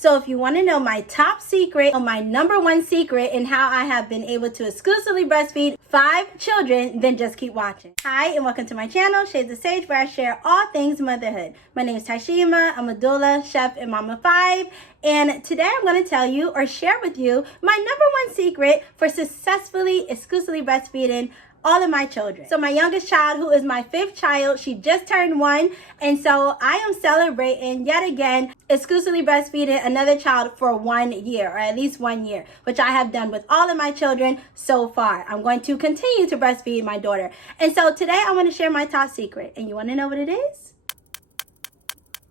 So if you want to know my top secret, or my number one secret in how I have been able to exclusively breastfeed 5 children, then just keep watching. Hi, and welcome to my channel, Shades of Sage, where I share all things motherhood. My name is Taishima. I'm a doula, chef, and mama of 5. And today I'm going to tell you or share with you my number one secret for successfully exclusively breastfeeding all of my children. So my youngest child, who is my 5th child, she just turned 1, and so I am celebrating yet again exclusively breastfeeding another child for 1 year, or at least 1 year, which I have done with all of my children so far. I'm going to continue to breastfeed my daughter. And so today I want to share my top secret, and you want to know what it is?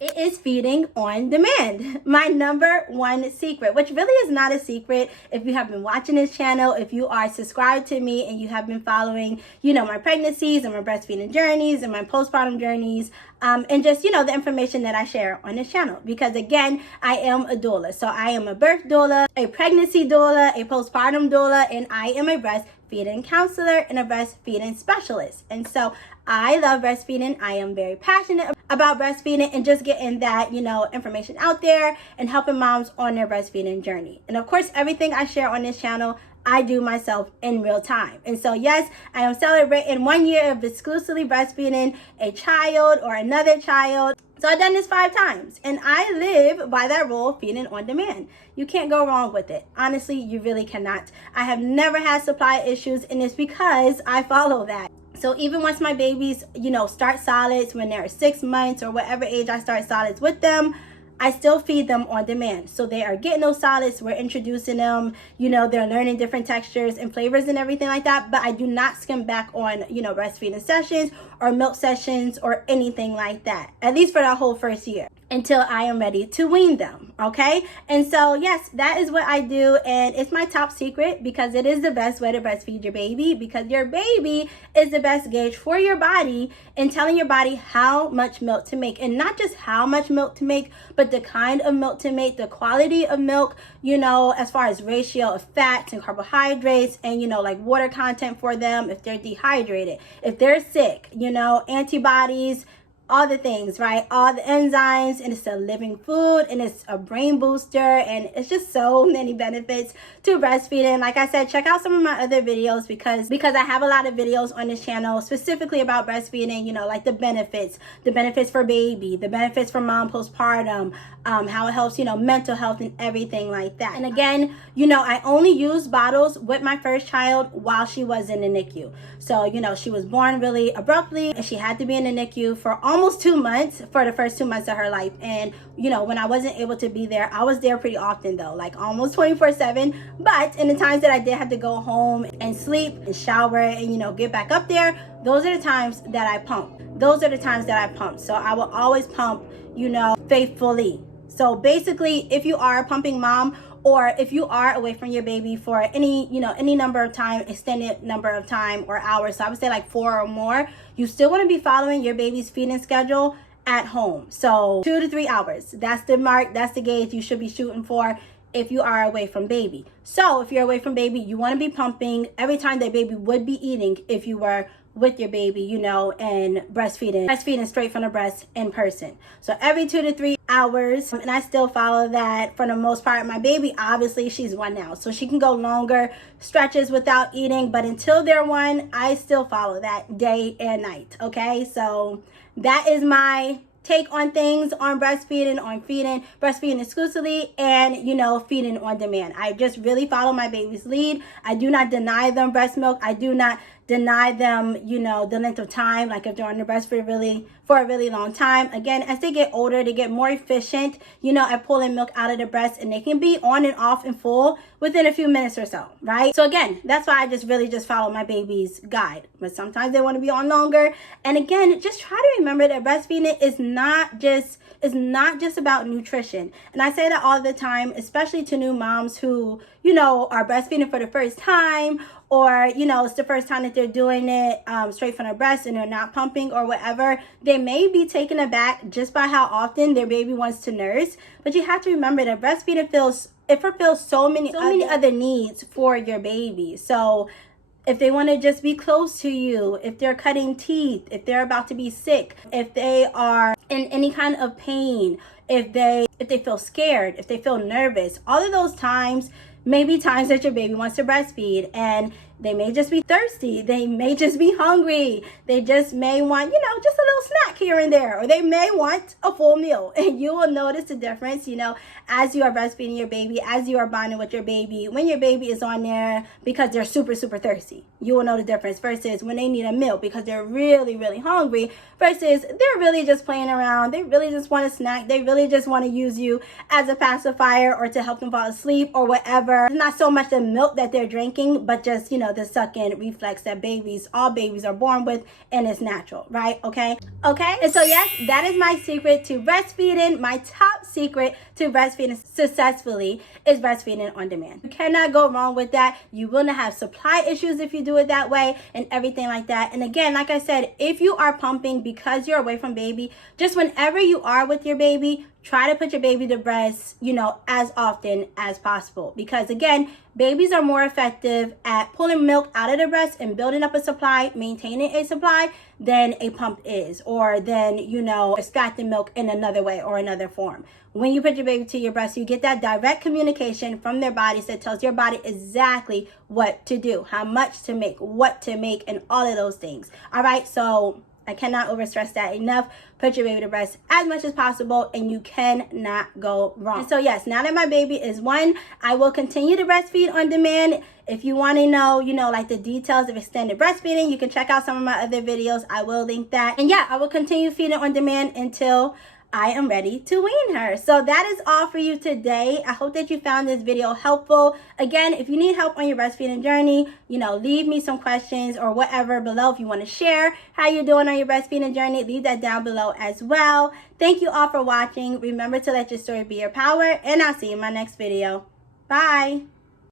It is feeding on demand. My number one secret, which really is not a secret if you have been watching this channel, if you are subscribed to me and you have been following, my pregnancies and my breastfeeding journeys and my postpartum journeys, and just, the information that I share on this channel. Because again, I am a doula. So I am a birth doula, a pregnancy doula, a postpartum doula, and I am a breastfeeding counselor and a breastfeeding specialist. And so I love breastfeeding. I am very passionate about breastfeeding and just getting that, information out there and helping moms on their breastfeeding journey. And of course, everything I share on this channel, I do myself in real time. And so yes, I am celebrating 1 year of exclusively breastfeeding a child or another child. So I've done this 5 times, and I live by that rule, feeding on demand. You can't go wrong with it. Honestly, you really cannot. I have never had supply issues, and it's because I follow that. So even once my babies, start solids, when they're 6 months or whatever age I start solids with them, I still feed them on demand. So they are getting those solids, we're introducing them, they're learning different textures and flavors and everything like that, but I do not skim back on, breastfeeding sessions or milk sessions or anything like that, at least for that whole first year, until I am ready to wean them, okay? And so yes, that is what I do, and it's my top secret because it is the best way to breastfeed your baby, because your baby is the best gauge for your body in telling your body how much milk to make, and not just how much milk to make, but the kind of milk to make, the quality of milk, as far as ratio of fats and carbohydrates and, like water content for them, if they're dehydrated, if they're sick, antibodies, all the things, right? All the enzymes, and it's a living food, and it's a brain booster, and it's just so many benefits to breastfeeding. Like I said, check out some of my other videos because I have a lot of videos on this channel specifically about breastfeeding, like the benefits for baby, the benefits for mom postpartum, how it helps, mental health and everything like that. And again, I only used bottles with my first child while she was in the NICU. So, she was born really abruptly, and she had to be in the NICU for almost 2 months, for the first 2 months of her life. And, when I wasn't able to be there, I was there pretty often though, like almost 24/7. But in the times that I did have to go home and sleep and shower and, get back up there, those are the times that I pump. So I will always pump, faithfully. So basically, if you are a pumping mom, or if you are away from your baby for any number of time, extended number of time or hours, so I would say like 4 or more, you still want to be following your baby's feeding schedule at home. So 2 to 3 hours, that's the mark, that's the gauge you should be shooting for if you are away from baby. So if you're away from baby, you want to be pumping every time that baby would be eating if you were with your baby, and breastfeeding straight from the breast in person. So every 2 to 3 hours, and I still follow that for the most part. My baby, obviously she's 1 now, so she can go longer stretches without eating, but until they're 1, I still follow that day and night, okay? So that is my take on things, on breastfeeding, on breastfeeding exclusively, and feeding on demand. I just really follow my baby's lead. I do not deny them breast milk. I do not deny them, the length of time, like if they're on the breast for a really long time. Again, as they get older, they get more efficient, at pulling milk out of the breast, and they can be on and off and full within a few minutes or so, right? So again, that's why I just follow my baby's guide. But sometimes they want to be on longer. And again, just try to remember that breastfeeding is not just about nutrition. And I say that all the time, especially to new moms who, are breastfeeding for the first time, or it's the first time that they're doing it straight from the breast and they're not pumping or whatever. They may be taken aback just by how often their baby wants to nurse, but you have to remember that breastfeeding fulfills so many other needs for your baby. So if they want to just be close to you, if they're cutting teeth, if they're about to be sick, if they are in any kind of pain, if they feel scared, if they feel nervous, all of those times may be times that your baby wants to breastfeed, and they may just be thirsty. They may just be hungry. They just may want, just a little snack here and there, or they may want a full meal. And you will notice the difference, as you are breastfeeding your baby, as you are bonding with your baby, when your baby is on there because they're super, super thirsty. You will know the difference versus when they need a meal because they're really, really hungry versus they're really just playing around. They really just want a snack. They really just want to use you as a pacifier or to help them fall asleep or whatever. It's not so much the milk that they're drinking, but just, the suck-in reflex that all babies are born with, and it's natural, right? Okay. And so yes, that is my secret to breastfeeding. My top secret to breastfeeding successfully is breastfeeding on demand. You cannot go wrong with that. You will not have supply issues if you do it that way and everything like that. And again, like I said, if you are pumping because you're away from baby, just whenever you are with your baby, try to put your baby to breast, as often as possible. Because again, babies are more effective at pulling milk out of the breast and building up a supply, maintaining a supply, than a pump is, or than, extracting milk in another way or another form. When you put your baby to your breast, you get that direct communication from their bodies that tells your body exactly what to do, how much to make, what to make, and all of those things. All right, so I cannot overstress that enough. Put your baby to breast as much as possible, and you cannot go wrong. And so yes, now that my baby is 1, I will continue to breastfeed on demand. If you want to know, like the details of extended breastfeeding, you can check out some of my other videos. I will link that. And yeah, I will continue feeding on demand until I am ready to wean her. So that is all for you today. I hope that you found this video helpful. Again, if you need help on your breastfeeding journey, leave me some questions or whatever below. If you want to share how you're doing on your breastfeeding journey, leave that down below as well. Thank you all for watching. Remember to let your story be your power, and I'll see you in my next video. Bye.